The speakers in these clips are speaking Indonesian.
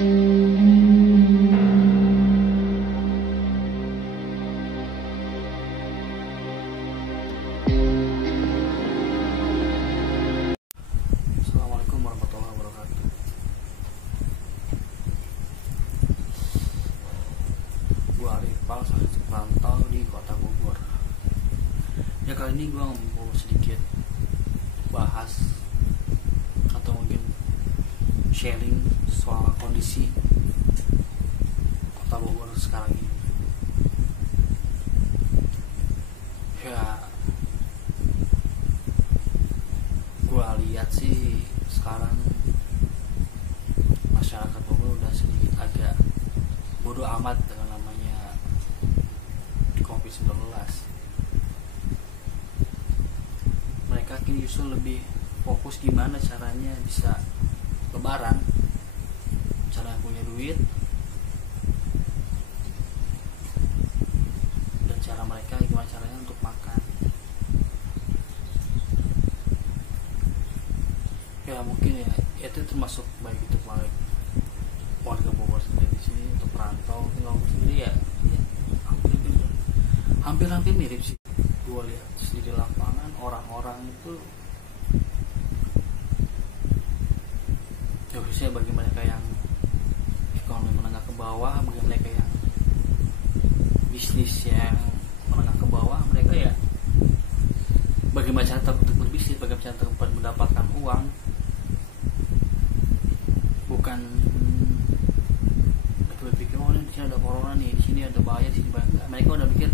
Assalamualaikum warahmatullahi wabarakatuh. Gua Arifal, rantau di kota Bogor. Ya kali ini gua mau sedikit bahas atau mungkin sharing soal kondisi kota Bogor sekarang ini. Ya, gua lihat sih sekarang masyarakat Bogor udah sedikit agak bodoh amat dengan namanya COVID-19. Mereka kini justru lebih fokus gimana caranya bisa lebaran, cara punya duit, dan cara mereka gimana caranya untuk makan. Ya mungkin ya itu termasuk baik itu warga Bogor sendiri di sini untuk perantau tinggal sendiri ya hampir mirip sih. Gue lihat di lapangan orang-orang itu ya khususnya bagi mereka yang ekonomi menengah ke bawah, bagi mereka yang bisnis yang menengah ke bawah, mereka ya bagaimana cara untuk berbisnis, bagaimana cara untuk mendapatkan uang, bukan berpikir oh di sini ada corona nih, di sini ada bahaya, di sini bahaya. Mereka udah mikir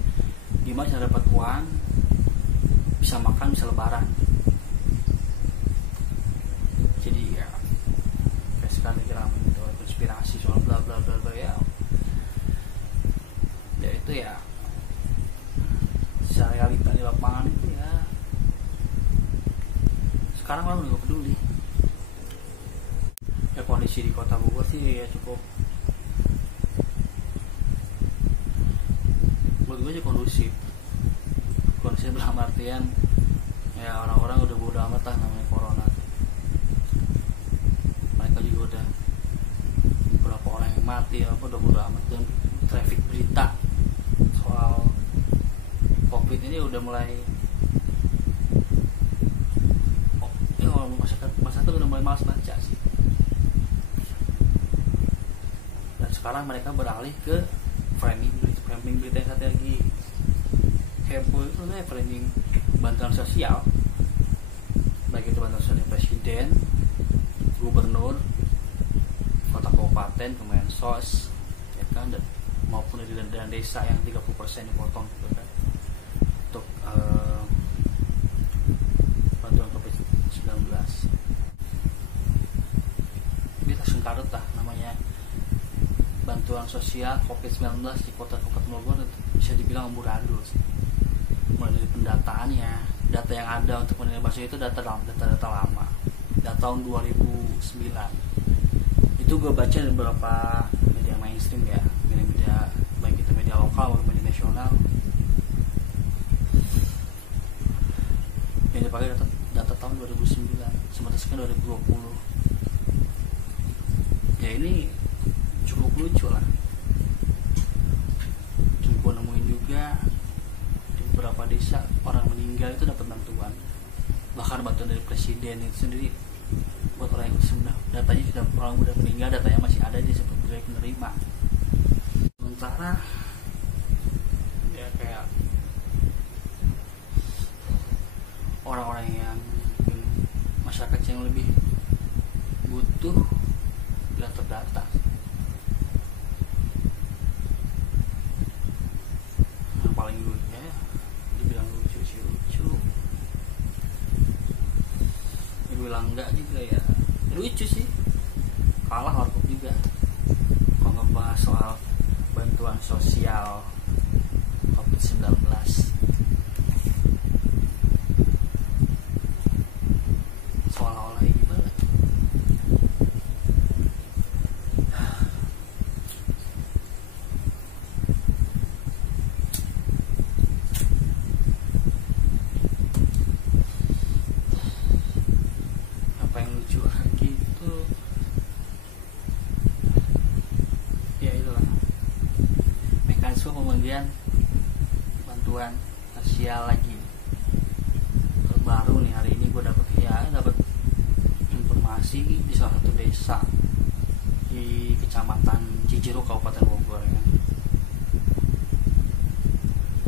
gimana cara dapat uang, bisa makan, bisa lebaran. Jadi ya kayak sekarang ramai gitu konspirasi soal bla bla bla bla ya itu ya secara realita di lapangan itu ya sekarang orang udah gak peduli. Ya kondisi di kota Bogor sih ya cukup menurut gue aja kondusif dalam artian ya orang-orang udah bodo amat lah namanya corona. Mereka juga udah beberapa orang yang mati apa udah bodo amat, dan traffic berita soal COVID ini udah mulai masyarakat udah mulai malas baca sih. Dan sekarang mereka beralih ke framing berita yang satu lagi heboh itu namanya framing bantuan sosial, baik itu bantuan sosial presiden, gubernur, kota kabupaten, Kemensos, ya kan, maupun dari dana desa yang 30% dipotong gitu kan untuk bantuan COVID-19. Ini sengkarut lah namanya bantuan sosial COVID-19 di kota Bogor, bisa dibilang amburadul sih. Mulai dari pendataannya, data yang ada untuk menilai bahasa itu data lama, data tahun 2009. Itu gue baca dari beberapa media mainstream ya, media baik itu media lokal maupun media nasional, yang dipakai data tahun 2009, sementara sekarang 2020. Ya ini cukup lucu lah. Gue nemuin juga di beberapa desa orang meninggal itu dapat bantuan, bahkan bantuan dari presiden itu sendiri buat orang yang sudah datanya sudah orang udah meninggal, datanya masih ada di seperti penerima. Sementara ya kayak orang-orang yang masyarakat yang lebih butuh tidak terdata. Paling lucunya dibilang lucu sih dibilang enggak juga ya lucu sih, kalah warkop juga kalau ngebahas soal bantuan sosial COVID-19. Seolah-olah gimana bagian bantuan sosial lagi terbaru nih. Hari ini gue dapat informasi di salah satu desa di Kecamatan Cijeruk Kabupaten Bogor ya.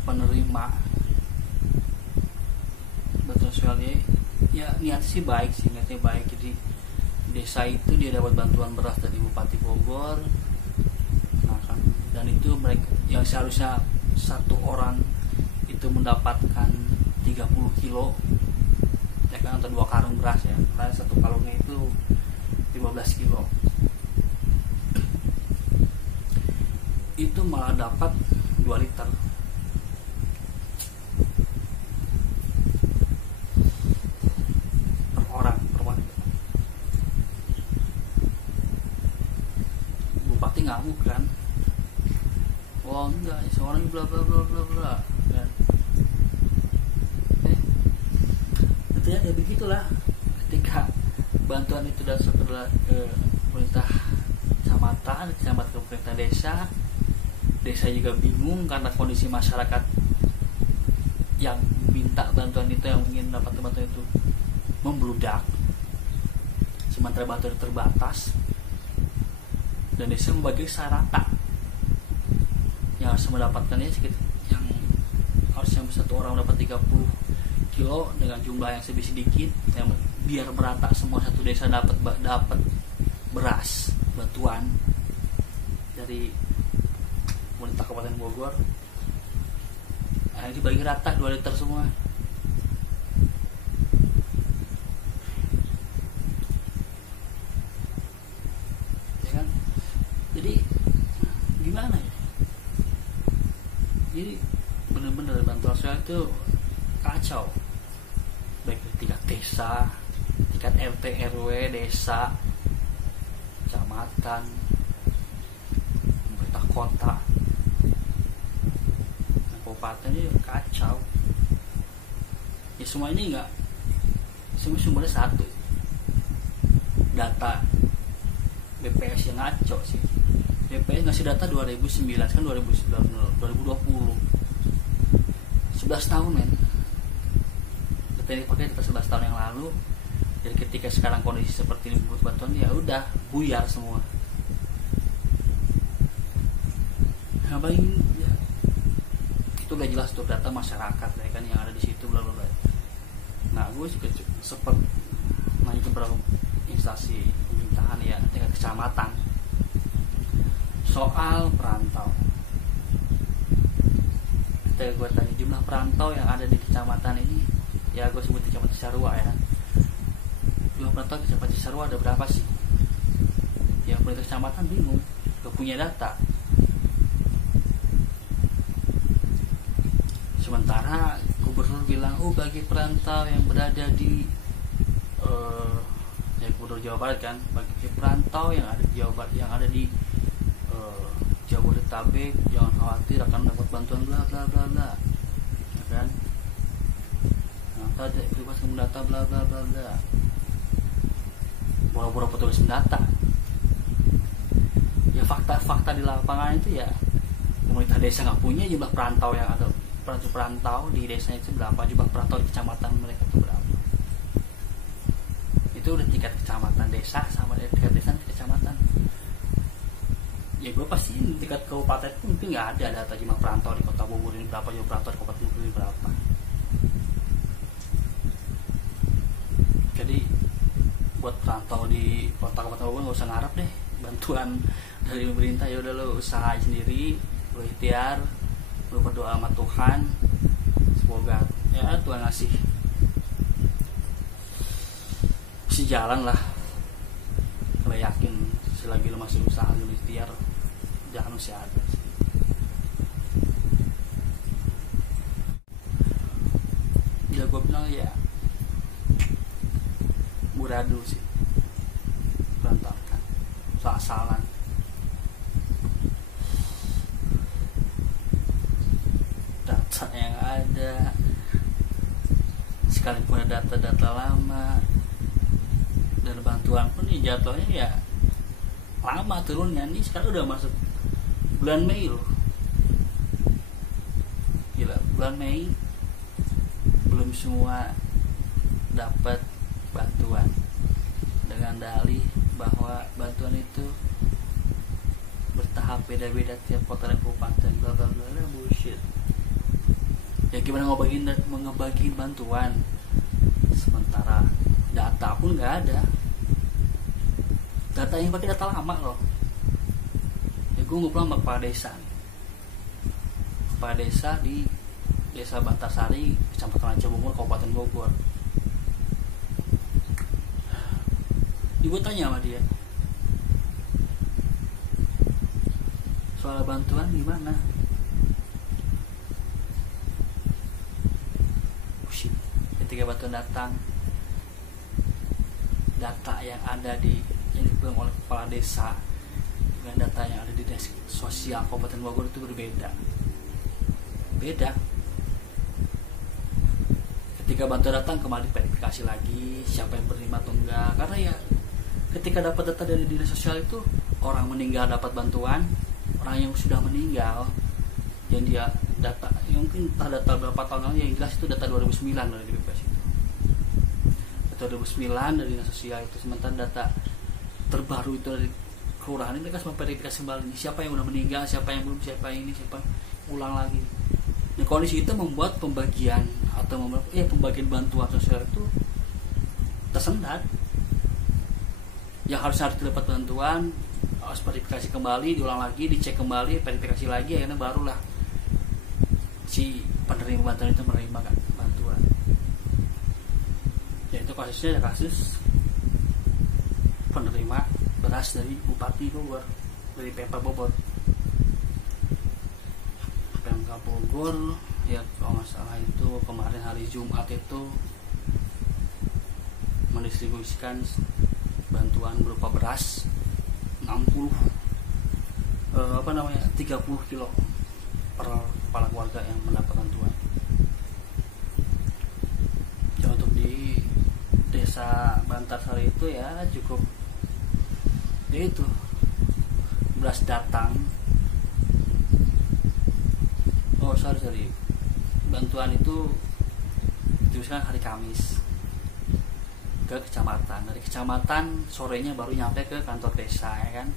Penerima bantuan sosialnya ya niatnya baik. Jadi desa itu dia dapat bantuan beras dari Bupati Bogor. Nah kan, dan itu mereka yang seharusnya satu orang itu mendapatkan 30 kilo ya kan, atau 2 karung beras ya, karena satu karungnya itu 15 kilo, itu malah dapat 2 liter. Per orang, per warga. Bupati ngamuk kan, oh enggak, seorang bla bla bla bla bla kan. Ya begitulah, ketika bantuan itu dasar ke pemerintah kecamatan ke pemerintah desa juga bingung karena kondisi masyarakat yang minta bantuan itu, yang ingin dapat bantuan itu membludak, sementara bantuan terbatas dan desa membagi secara rata. Yang harus mendapatkannya sekitar, yang harusnya satu orang dapat 30 kilo dengan jumlah yang lebih sedikit, yang biar merata semua satu desa dapat beras bantuan dari pemerintah Kabupaten Bogor. Nah, dibagi rata 2 liter semua. Ya kan? Jadi gimana ya? Jadi benar-benar bantuan sosial itu kacau, baik di tingkat desa, tingkat RT RW desa, kecamatan, pemerintah kota, kabupaten, ini kacau. Ya semua ini enggak, semua sumbernya satu, data BPS yang ngaco sih. BPS ngasih data 2009, kan 2020, 11 tahun men. Data ini pakai data 11 tahun yang lalu. Jadi ketika sekarang kondisi seperti ini butuh bantuan, ya udah buyar semua. Nah, paling ya, itu udah jelas tuh data masyarakat ya kan, yang ada di situ bla bla bla. Nah, gue juga sempat nanya ke beberapa instansi pemerintahan ya tingkat kecamatan soal perantau. Ketika gue tanya jumlah perantau yang ada di kecamatan ini, ya gue sebut kecamatan Cisarua ya, jumlah perantau di kecamatan Cisarua ada berapa sih? Yang pemerintah kecamatan bingung, gak punya data. Sementara gubernur bilang, oh bagi perantau yang berada di ya gubernur Jawa Barat kan, bagi perantau yang ada di Jawa Barat, yang ada di Jabodetabek, jangan khawatir akan dapat bantuan bla bla bla bla, ya kan? Nah, tadi pribadi mendata bla bla bla bla, boro-boro petugas mendata. Ya fakta di lapangan itu ya pemerintah desa nggak punya jumlah perantau yang ada, perantau di desanya itu berapa, jumlah perantau di kecamatan mereka itu berapa. Itu udah tingkat kecamatan desa sama tingkat desa di kecamatan. Ya gue pasti tingkat kabupaten pun mungkin nggak ada data jumlah perantau di kota Bogor ini berapa, jumlah perantau di kabupaten Bogor ini berapa. Jadi buat perantau di kota kabupaten Bogor nggak usah ngarep deh bantuan dari pemerintah. Ya udah lo usaha sendiri, lo ikhtiar, lo berdoa sama Tuhan, semoga ya Tuhan ngasih jalan lah. Kalau yakin selagi lo masih usaha, lo ikhtiar, jangan masih ada sih. Ya gue bilang ya muradu sih, berantakan, salah-salah. Data yang ada, sekalipun ada data-data lama, dan bantuan pun nih jatuhnya ya lama turunnya. Nih sekarang udah masuk bulan Mei loh, gila, bulan Mei belum semua dapat bantuan, dengan dalih bahwa bantuan itu bertahap beda-beda tiap kota dan kabupaten, bla bla bla, bullshit. Ya gimana ngebagiin bantuan sementara data pun nggak ada, data yang pakai data lama loh. Ya gue ngobrol sama kepala desa di desa Bantarsari, Kecamatan Rancabungur, Kabupaten Bogor. Ibu tanya sama dia soal bantuan gimana. Ketika bantuan datang, data yang ada yang dipegang oleh kepala desa dengan data yang ada di dinas sosial Kabupaten Bogor itu beda. Ketika bantuan datang kembali verifikasi lagi siapa yang berterima atau enggak, karena ya ketika dapat data dari dinas sosial itu orang meninggal dapat bantuan, orang yang sudah meninggal yang dia data yang mungkin entah data berapa tahun lalu, yang jelas itu data 2009 dari BPS itu, data 2009 dari dinas sosial itu. Sementara data terbaru itu dari kelurahan ini mereka memverifikasi kembali siapa yang udah meninggal, siapa yang belum, siapa ini, siapa ulang lagi. Nah, kondisi itu membuat pembagian pembagian bantuan sosial itu tersendat. Yang harus dapat bantuan harus verifikasi kembali, diulang lagi, dicek kembali, verifikasi lagi, akhirnya barulah si penerima bantuan itu menerima bantuan. Ya itu kasusnya kasus penerima beras dari Bupati Bogor, dari Pemkab Bogor. Pemkab Bogor ya kalau nggak salah itu kemarin hari Jumat itu mendistribusikan bantuan berupa beras 30 kilo per kepala keluarga yang mendapat bantuan. Ya, untuk di desa Bantarsari itu ya cukup ya itu beras datang bantuan itu diusahakan hari Kamis ke kecamatan, dari kecamatan sorenya baru nyampe ke kantor desa, ya kan.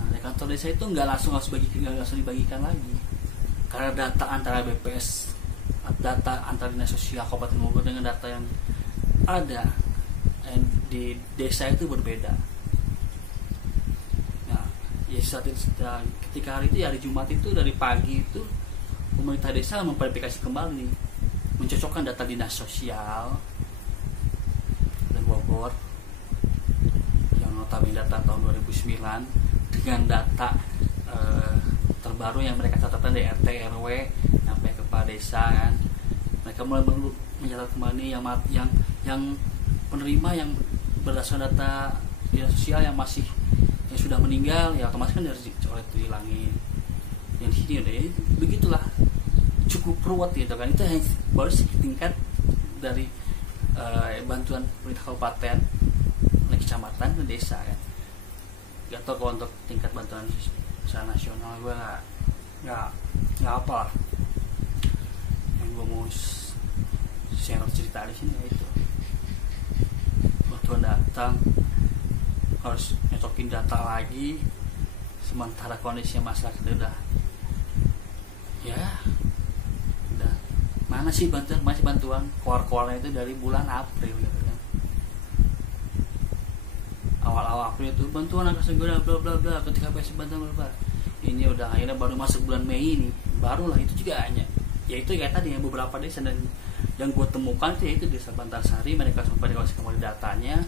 Nah, dari kantor desa itu nggak langsung dibagikan lagi, karena data antara BPS, data antara dinas sosial Kabupaten Bogor dengan data yang ada di desa itu berbeda. Nah, ya ketika hari itu ya hari Jumat itu dari pagi itu pemerintah desa memverifikasi kembali, mencocokkan data dinas sosial Bogor yang notabene data tahun 2009 dengan data terbaru yang mereka catatkan dari RT RW sampai kepala desa, kan. Mereka mulai mencatat kembali yang penerima yang berdasarkan data dinas sosial yang sudah meninggal, ya otomatis kan harus dihilangin. Yang di sini udah ya, begitulah, cukup ruwet gitu kan. Itu baru setingkat dari bantuan pemerintah kabupaten, kecamatan, dan desa, kan. Gak tau kalau untuk tingkat bantuan secara nasional gue nggak apa lah. Yang gue mau share cerita di sini itu bantuan datang harus nyocokin data lagi, sementara kondisi masyarakat udah mana sih bantuan keluar-keluarnya itu dari bulan April gitu kan. Awal-awal April itu bantuan akan segera bla bla bla, ketika PSBB bantuan bla bla. Ini udah akhirnya baru masuk bulan Mei ini, barulah itu juga hanya yaitu kayak tadi yang beberapa desa dan yang gue temukan itu yaitu desa Bantarsari, mereka sempat dikasih kembali datanya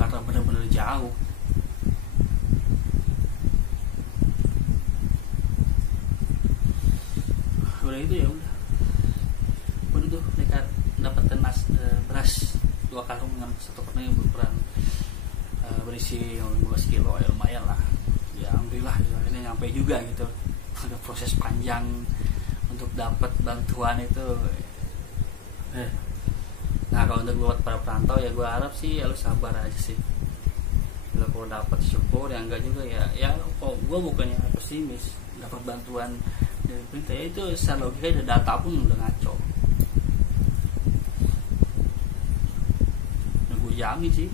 karena benar-benar jauh. Udah itu ya udah tuh mereka dapatkan beras 2 karung dengan satu karung yang berukuran berisi 15 kilo, ya lumayan lah. Ya alhamdulillah ini nyampe juga gitu. Ada proses panjang untuk dapat bantuan itu. Nah kalau untuk buat para perantau ya gue harap sih ya lu sabar aja sih. Kalau dapat syukur, yang enggak juga ya kok gue bukannya pesimis, dapat bantuan dari berita ya, itu secara logika ada data pun udah ngaco. Nah, gue jamin sih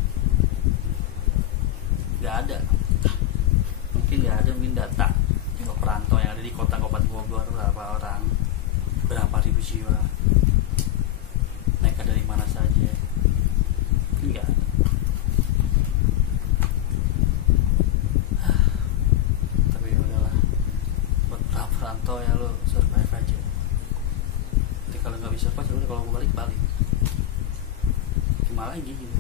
nggak ada, mungkin data jumlah perantau yang ada di kota Kabupaten Bogor berapa orang, berapa ribu jiwa, mereka dari mana saja, enggak. Tapi ya udahlah, buat perantau ya lo survive aja. Tapi kalau nggak bisa survive, udah kalau mau balik gimana lagi gitu.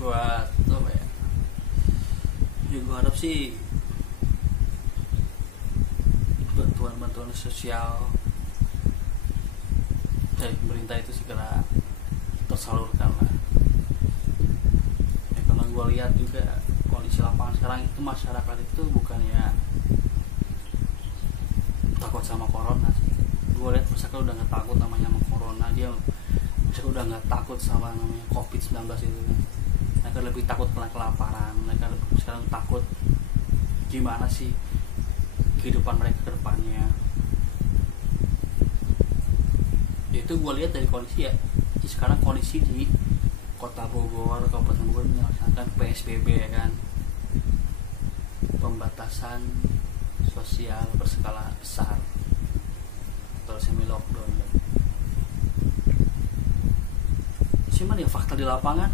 Buat apa ya? Ya gue harap sih bantuan sosial dari pemerintah itu segera tersalurkan lah. Ya, kalau gue lihat juga kondisi lapangan sekarang itu, masyarakat itu bukannya takut sama corona sih. Gue lihat masyarakat udah nggak takut namanya sama corona, dia masyarakat udah nggak takut sama namanya COVID-19 itu. Mereka lebih takut kena kelaparan, mereka sekarang takut gimana sih kehidupan mereka ke depannya. Itu gue lihat dari kondisi ya, sekarang kondisi di kota Bogor, Kabupaten Bogor melaksanakan PSBB ya kan, pembatasan sosial berskala besar atau semi lockdown ya. Cuman ya fakta di lapangan,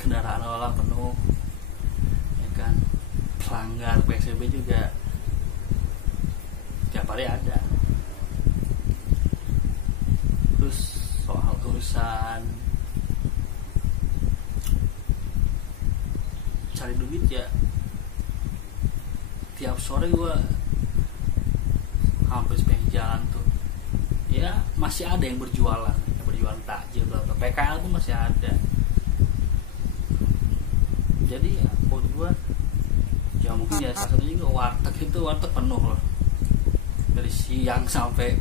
kendaraan lalu penuh ya kan, pelanggar PSBB juga tiap hari ada. Terus soal urusan cari duit ya, tiap sore gue hampir sepanjang jalan tuh ya masih ada yang berjualan takjil, PKL pun masih ada. Jadi ya buat gue ya mungkin ya salah satu juga warteg penuh loh, dari siang sampai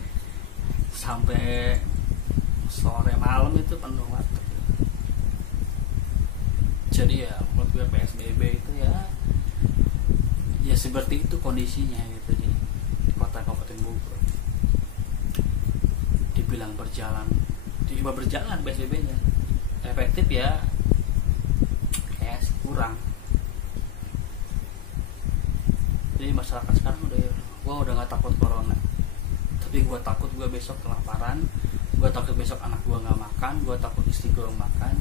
sore malam itu penuh warteg. Jadi ya menurut gue PSBB itu ya seperti itu kondisinya gitu di kota Kabupaten Bogor. Dibilang berjalan PSBB-nya efektif ya kurang. Jadi masyarakat sekarang udah nggak takut corona, tapi gue takut gue besok kelaparan, gue takut besok anak gue nggak makan, gue takut istri gue makan.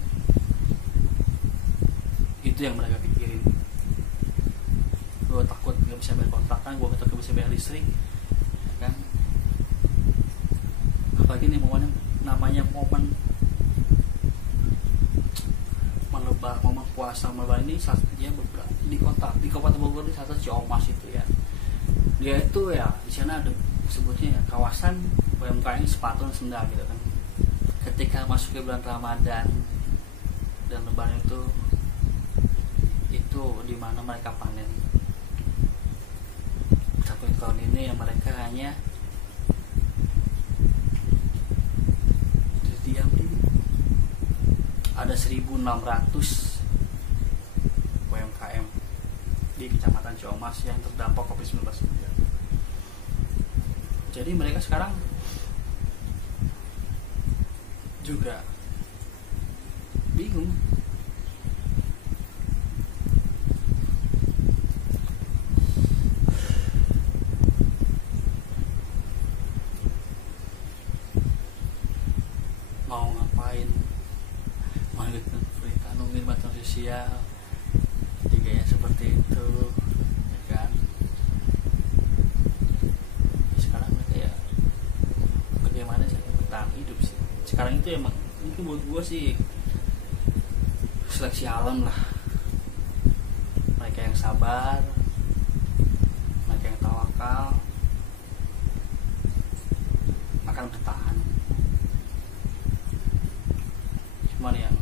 Itu yang mereka pikirin. Gue takut nggak bisa bayar kontrakan, gue takut nggak bisa bayar listrik ya kan. Apalagi nih namanya momen puasa Lebaran ini, dia di Kabupaten Bogor di salah satu Ciomas itu ya, dia itu ya di sana ada sebutnya ya, kawasan UMKM sepatu dan sendal gitu kan. Ketika masuk ke bulan Ramadan dan Lebaran itu di mana mereka panen. Tapi tahun ini ya mereka hanya diam di ada 1.600 UMKM di Kecamatan Ciomas yang terdampak COVID-19. Jadi mereka sekarang juga bingung. Mau ngapain? Mau berita nungguin bantuan sosial juga ya seperti itu ya kan. Sekarang mereka ya bagaimana sih bertahan hidup sih sekarang itu. Emang mungkin buat gue sih seleksi alam lah. Mereka yang sabar, mereka yang tawakal akan bertahan. Cuman yang